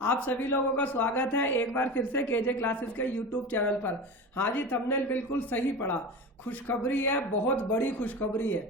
आप सभी लोगों का स्वागत है एक बार फिर से केजे क्लासेस के यूट्यूब चैनल पर। हाँ जी, थंबनेल बिल्कुल सही पड़ा। खुशखबरी है, बहुत बड़ी खुशखबरी है।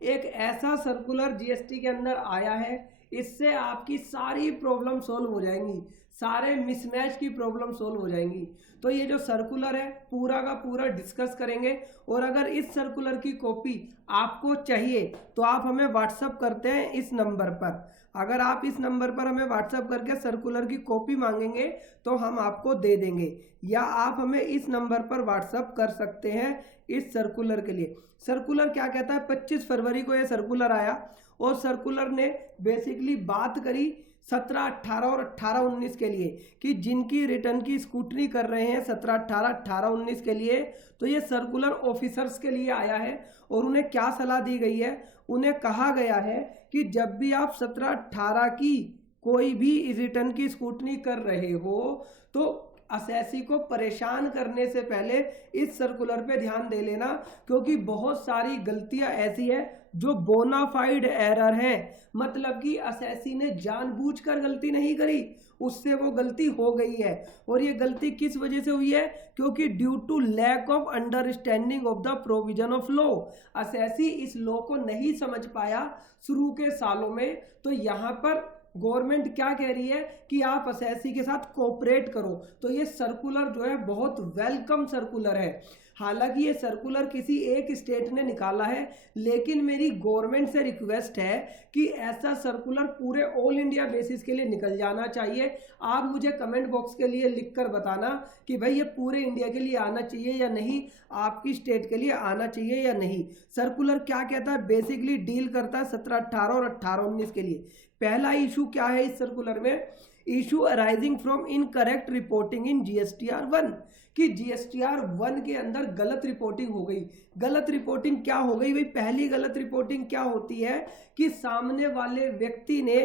एक ऐसा सर्कुलर जीएसटी के अंदर आया है, इससे आपकी सारी प्रॉब्लम सोल्व हो जाएंगी, सारे मिसमैच की प्रॉब्लम सोल्व हो जाएंगी। तो ये जो सर्कुलर है पूरा का पूरा डिस्कस करेंगे। और अगर इस सर्कुलर की कॉपी आपको चाहिए तो आप हमें व्हाट्सअप करते हैं इस नंबर पर। अगर आप इस नंबर पर हमें व्हाट्सअप करके सर्कुलर की कॉपी मांगेंगे तो हम आपको दे देंगे, या आप हमें इस नंबर पर व्हाट्सअप कर सकते हैं इस सर्कुलर के लिए। सर्कुलर क्या कहता है, 25 फरवरी को यह सर्कुलर आया और सर्कुलर ने बेसिकली बात करी 17, 18 और 18, 19 के लिए कि जिनकी रिटर्न की स्कूटनी कर रहे हैं 17, 18, 18, 19 के लिए, तो ये सर्कुलर ऑफिसर्स के लिए आया है। और उन्हें क्या सलाह दी गई है, उन्हें कहा गया है कि जब भी आप 17, 18 की कोई भी रिटर्न की स्कूटनी कर रहे हो तो असेसी को परेशान करने से पहले इस सर्कुलर पे ध्यान दे लेना, क्योंकि बहुत सारी गलतियां ऐसी है जो बोनाफाइड एरर है। मतलब कि असेसी ने जानबूझकर गलती नहीं करी, उससे वो गलती हो गई है। और ये गलती किस वजह से हुई है, क्योंकि due to lack of understanding of the provision of law, assessee इस लॉ को नहीं समझ पाया शुरू के सालों में। तो यहाँ पर गवर्नमेंट क्या कह रही है कि आप असेसी के साथ कोऑपरेट करो। तो ये सर्कुलर जो है बहुत वेलकम सर्कुलर है। हालांकि ये सर्कुलर किसी एक स्टेट ने निकाला है, लेकिन मेरी गवर्नमेंट से रिक्वेस्ट है कि ऐसा सर्कुलर पूरे ऑल इंडिया बेसिस के लिए निकल जाना चाहिए। आप मुझे कमेंट बॉक्स के लिए लिखकर बताना कि भाई ये पूरे इंडिया के लिए आना चाहिए या नहीं, आपकी स्टेट के लिए आना चाहिए या नहीं। सर्कुलर क्या कहता है, बेसिकली डील करता है 17, 18 और 18, 19 के लिए। पहला इशू क्या है इस सर्कुलर में, issue arising from incorrect reporting in GSTR 1, कि जीएसटीआर 1 के अंदर गलत रिपोर्टिंग हो गई। गलत रिपोर्टिंग क्या हो गई भाई, पहली गलत रिपोर्टिंग क्या होती है कि सामने वाले व्यक्ति ने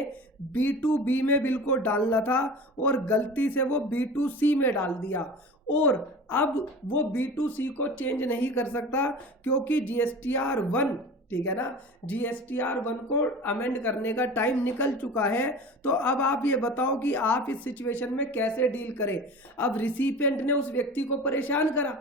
B2B में बिल को डालना था और गलती से वो B2C में डाल दिया, और अब वो B2C को चेंज नहीं कर सकता क्योंकि जीएसटीआर 1, ठीक है ना, जीएसटीआर 1 को अमेंड करने का टाइम निकल चुका है। तो अब आप ये बताओ कि आप इस सिचुएशन में कैसे डील करें। अब रिसिपिएंट ने उस व्यक्ति को परेशान करा,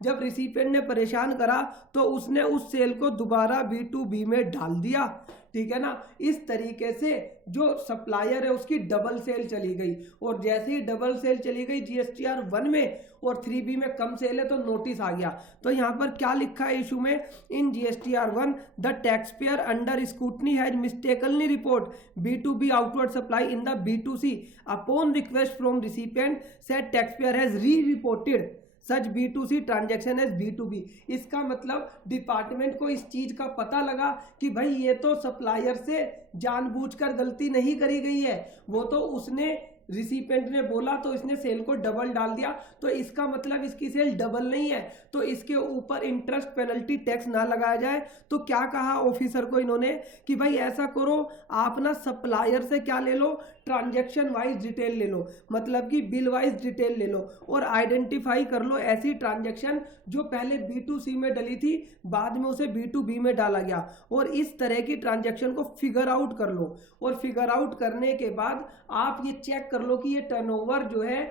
जब रिसिपिएंट ने परेशान करा तो उसने उस सेल को दोबारा B2B में डाल दिया, ठीक है ना। इस तरीके से जो सप्लायर है उसकी डबल सेल चली गई, और जैसे ही डबल सेल चली गई जीएसटीआर 1 में और 3B में कम सेल है तो नोटिस आ गया। तो यहाँ पर क्या लिखा है इशू में, इन GSTR 1 the tax payer under scrutiny has mistakenly report B2B outward supply in the B2C upon request from recipient said tax payer has री रिपोर्टेड सच B2C ट्रांजैक्शन एज B2B। इसका मतलब डिपार्टमेंट को इस चीज का पता लगा कि भाई ये तो सप्लायर से जानबूझकर गलती नहीं करी गई है, वो तो उसने रिसिपेंट ने बोला तो इसने सेल को डबल डाल दिया, तो इसका मतलब इसकी सेल डबल नहीं है, तो इसके ऊपर इंटरेस्ट पेनल्टी टैक्स ना लगाया जाए। तो क्या कहा ऑफिसर को इन्होंने कि भाई ऐसा करो, आप ना सप्लायर से क्या ले लो, ट्रांजैक्शन वाइज डिटेल ले लो, मतलब कि बिल वाइज डिटेल ले लो, और आइडेंटिफाई कर लो ऐसी ट्रांजैक्शन जो पहले B2C में डली थी बाद में उसे B2B में डाला गया, और इस तरह की ट्रांजैक्शन को फिगर आउट कर लो। और फिगर आउट करने के बाद आप ये चेक कर लो कि ये टर्नओवर जो है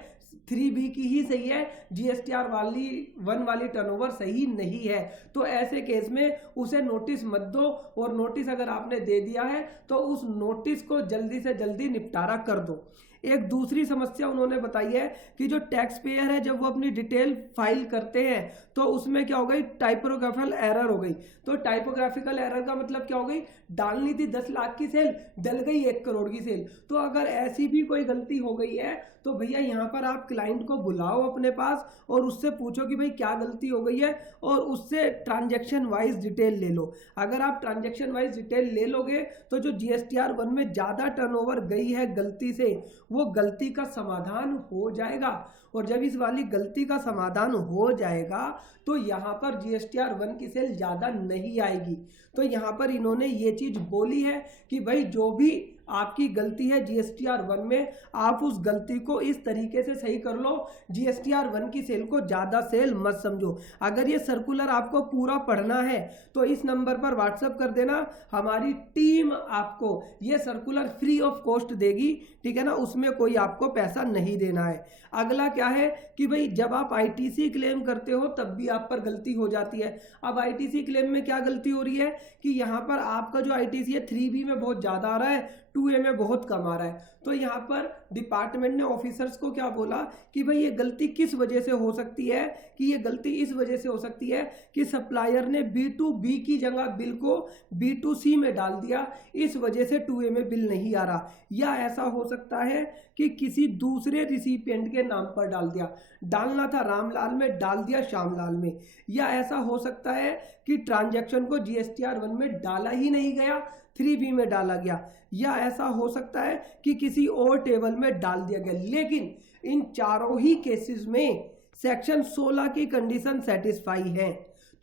3B की ही सही है, जीएसटीआर 1 वाली टर्नओवर सही नहीं है। तो ऐसे केस में उसे नोटिस मत दो, और नोटिस अगर आपने दे दिया है तो उस नोटिस को जल्दी से जल्दी निपटारा कर दो। एक दूसरी समस्या उन्होंने बताई है कि जो टैक्स पेयर है जब वो अपनी डिटेल फाइल करते हैं तो उसमें क्या हो गई, टाइपोग्राफिकल एरर हो गई। तो टाइपोग्राफिकल एरर का मतलब क्या हो गई, डालनी थी 10 लाख की सेल, डल गई 1 करोड़ की सेल। तो अगर ऐसी भी कोई गलती हो गई है तो भैया यहाँ पर आप क्लाइंट को बुलाओ अपने पास और उससे पूछो कि भाई क्या गलती हो गई है, और उससे ट्रांजैक्शन वाइज डिटेल ले लो। अगर आप ट्रांजैक्शन वाइज डिटेल ले लोगे तो जो जीएसटीआर 1 में ज्यादा टर्नओवर गई है गलती से, वो गलती का समाधान हो जाएगा। और जब इस वाली गलती का समाधान हो जाएगा तो यहाँ पर जीएसटीआर 1 की सेल ज्यादा नहीं आएगी। तो यहाँ पर इन्होंने ये चीज बोली है कि भाई जो भी आपकी गलती है GSTR 1 में, आप उस गलती को इस तरीके से सही कर लो, GSTR 1 की सेल को ज़्यादा सेल मत समझो। अगर ये सर्कुलर आपको पूरा पढ़ना है तो इस नंबर पर व्हाट्सएप कर देना, हमारी टीम आपको ये सर्कुलर फ्री ऑफ कॉस्ट देगी, ठीक है ना, उसमें कोई आपको पैसा नहीं देना है। अगला क्या है कि भाई जब आप ITC क्लेम करते हो तब भी आप पर गलती हो जाती है। अब ITC क्लेम में क्या गलती हो रही है कि यहाँ पर आपका जो ITC है 3B में बहुत ज़्यादा आ रहा है, 2A में बहुत कम आ रहा है। तो यहाँ पर डिपार्टमेंट ने ऑफिसर्स को क्या बोला कि भाई ये गलती किस वजह से हो सकती है, कि ये गलती इस वजह से हो सकती है कि सप्लायर ने B2B की जगह बिल को B2C में डाल दिया, इस वजह से 2A में बिल नहीं आ रहा। या ऐसा हो सकता है कि किसी दूसरे रिसिपिएंट के नाम पर डाल दिया, डालना था रामलाल में, डाल दिया श्यामलाल में। या ऐसा हो सकता है कि ट्रांजैक्शन को GSTR 1 में डाला ही नहीं गया, 3B में डाला गया। या ऐसा हो सकता है कि किसी और टेबल में डाल दिया गया। लेकिन इन चारों ही केसेस में सेक्शन 16 की कंडीशन सेटिस्फाई है।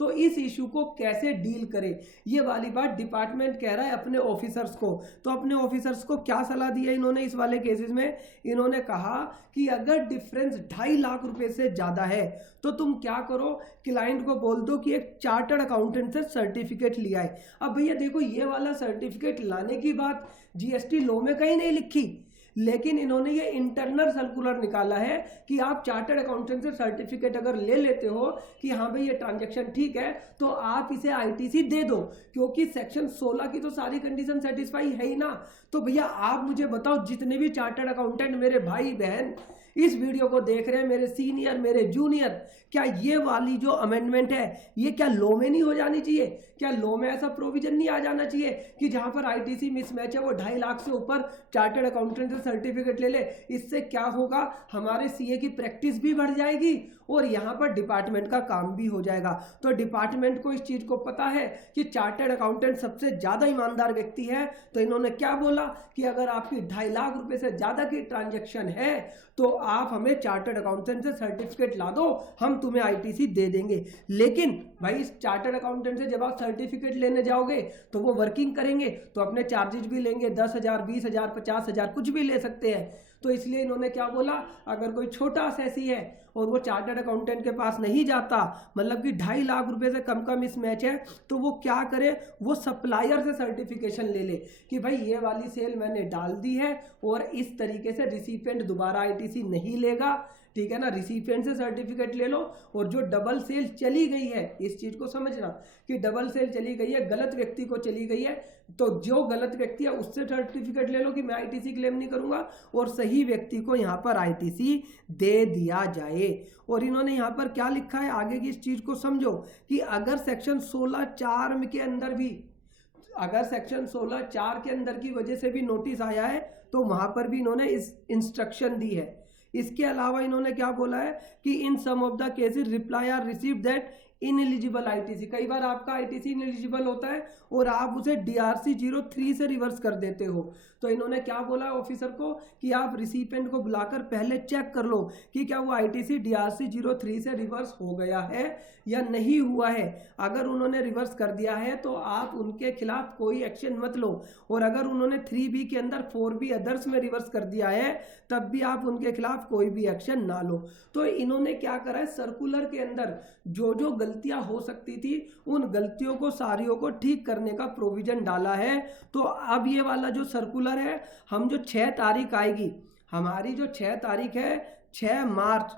तो इस इशू को कैसे डील करें, ये वाली बात डिपार्टमेंट कह रहा है अपने ऑफिसर्स को। तो अपने ऑफिसर्स को क्या सलाह दी है इन्होंने इस वाले केसेस में? इन्होंने कहा कि अगर डिफरेंस 2.5 लाख रुपए से ज़्यादा है तो तुम क्या करो, क्लाइंट को बोल दो कि एक चार्टर्ड अकाउंटेंट से सर्टिफिकेट लिया है। अब भैया देखो, ये वाला सर्टिफिकेट लाने की बात GST लॉ में कहीं नहीं लिखी, लेकिन इन्होंने ये इंटरनल सर्कुलर निकाला है कि आप चार्टर्ड अकाउंटेंट से सर्टिफिकेट अगर ले लेते हो कि हाँ भाई ये ट्रांजैक्शन ठीक है, तो आप इसे ITC दे दो, क्योंकि सेक्शन 16 की तो सारी कंडीशन सेटिस्फाई है ही ना। तो भैया आप मुझे बताओ, जितने भी चार्टर्ड अकाउंटेंट मेरे भाई बहन इस वीडियो को देख रहे हैं, मेरे सीनियर मेरे जूनियर, क्या ये वाली जो अमेंडमेंट है ये क्या लॉ में नहीं हो जानी चाहिए? क्या लॉ में ऐसा प्रोविजन नहीं आ जाना चाहिए कि जहां पर ITC मिसमैच है वो 2.5 लाख से ऊपर चार्टर्ड अकाउंटेंट से सर्टिफिकेट ले ले? इससे क्या होगा, हमारे CA की प्रैक्टिस भी बढ़ जाएगी और यहाँ पर डिपार्टमेंट का काम भी हो जाएगा। तो डिपार्टमेंट को इस चीज को पता है कि चार्टर्ड अकाउंटेंट सबसे ज्यादा ईमानदार व्यक्ति है। तो इन्होंने क्या बोला कि अगर आपकी 2.5 लाख रुपए से ज्यादा की ट्रांजैक्शन है तो आप हमें चार्टर्ड अकाउंटेंट से सर्टिफिकेट ला दो, हम तुम्हें ITC दे देंगे। लेकिन भाई इस चार्टर्ड अकाउंटेंट से जब आप सर्टिफिकेट लेने जाओगे तो वो वर्किंग करेंगे तो अपने चार्जेस भी लेंगे, 10,000 20,000 50,000 कुछ भी ले सकते हैं। तो इसलिए इन्होंने क्या बोला, अगर कोई छोटा असेसी है और वो चार्टर्ड अकाउंटेंट के पास नहीं जाता, मतलब कि 2.5 लाख रुपए से कम का मिसमैच है, तो वो क्या करे, वो सप्लायर से सर्टिफिकेशन ले ले कि भाई ये वाली सेल मैंने डाल दी है और इस तरीके से रिसिपिएंट दोबारा ITC नहीं लेगा, ठीक है ना। रिसिपिएंट से सर्टिफिकेट ले लो। और जो डबल सेल चली गई है, इस चीज को समझना कि डबल सेल चली गई है, गलत व्यक्ति को चली गई है, तो जो गलत व्यक्ति है उससे सर्टिफिकेट ले लो कि मैं ITC क्लेम नहीं करूंगा, और सही व्यक्ति को यहाँ पर ITC दे दिया जाए। और इन्होंने यहाँ पर क्या लिखा है आगे की इस चीज को समझो कि अगर सेक्शन 16(4) के अंदर भी, अगर सेक्शन 16(4) के अंदर की वजह से भी नोटिस आया है तो वहां पर भी इन्होंने इस इंस्ट्रक्शन दी है। इसके अलावा इन्होंने क्या बोला है कि in some of the cases reply are receive that ineligible ITC, कई बार आपका ITC इनएलिजिबल होता है और आप उसे DRC 03 से रिवर्स कर देते हो। तो इन्होंने क्या बोला ऑफिसर को कि आप रिसिपिएंट को बुलाकर पहले चेक कर लो कि क्या वो ITC DRC 03 से रिवर्स हो गया है या नहीं हुआ है। अगर उन्होंने रिवर्स कर दिया है तो आप उनके खिलाफ कोई एक्शन मत लो, और अगर उन्होंने 3B के अंदर 4B अदर्स में रिवर्स कर दिया है तब भी आप उनके खिलाफ कोई भी एक्शन ना लो। तो इन्होंने क्या करा है, सर्कुलर के अंदर जो जो गलतियां हो सकती थी उन गलतियों को सारियों को ठीक करने का प्रोविजन डाला है। तो अब ये वाला जो सर्कुलर है, हम जो 6 तारीख आएगी, हमारी जो 6 तारीख है 6 मार्च,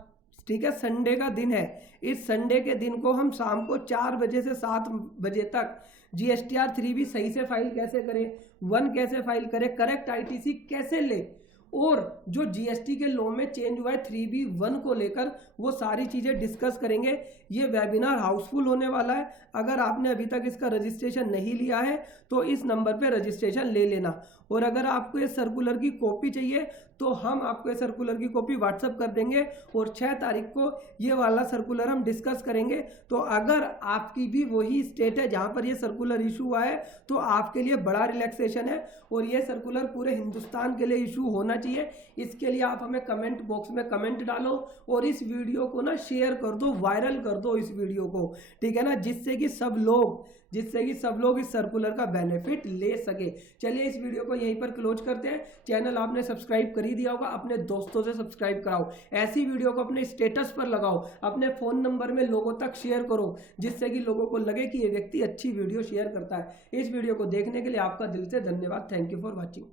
ठीक है, संडे का दिन है, इस संडे के दिन को हम शाम को 4 बजे से 7 बजे तक GSTR 3B सही से फाइल कैसे करें, 1 कैसे फाइल करें, करेक्ट ITC कैसे ले, और जो GST के लॉ में चेंज हुआ है 3B1 को लेकर, वो सारी चीज़ें डिस्कस करेंगे। ये वेबिनार हाउसफुल होने वाला है। अगर आपने अभी तक इसका रजिस्ट्रेशन नहीं लिया है तो इस नंबर पे रजिस्ट्रेशन ले लेना। और अगर आपको ये सर्कुलर की कॉपी चाहिए तो हम आपको ये सर्कुलर की कॉपी व्हाट्सअप कर देंगे और 6 तारीख को ये वाला सर्कुलर हम डिस्कस करेंगे। तो अगर आपकी भी वही स्टेट है जहाँ पर ये सर्कुलर इशू हुआ है तो आपके लिए बड़ा रिलैक्सेशन है, और ये सर्कुलर पूरे हिंदुस्तान के लिए इशू होना चाहिए। इसके लिए आप हमें कमेंट बॉक्स में कमेंट डालो और इस वीडियो को ना शेयर कर दो, वायरल कर दो इस वीडियो को, ठीक है ना, जिससे कि सब लोग जिससे कि सब लोग इस सर्कुलर का बेनिफिट ले सके। चलिए इस वीडियो को यहीं पर क्लोज करते हैं। चैनल आपने सब्सक्राइब कर ही दिया होगा, अपने दोस्तों से सब्सक्राइब कराओ, ऐसी वीडियो को अपने स्टेटस पर लगाओ, अपने फोन नंबर में लोगों तक शेयर करो, जिससे कि लोगों को लगे कि ये व्यक्ति अच्छी वीडियो शेयर करता है। इस वीडियो को देखने के लिए आपका दिल से धन्यवाद। Thank you for watching.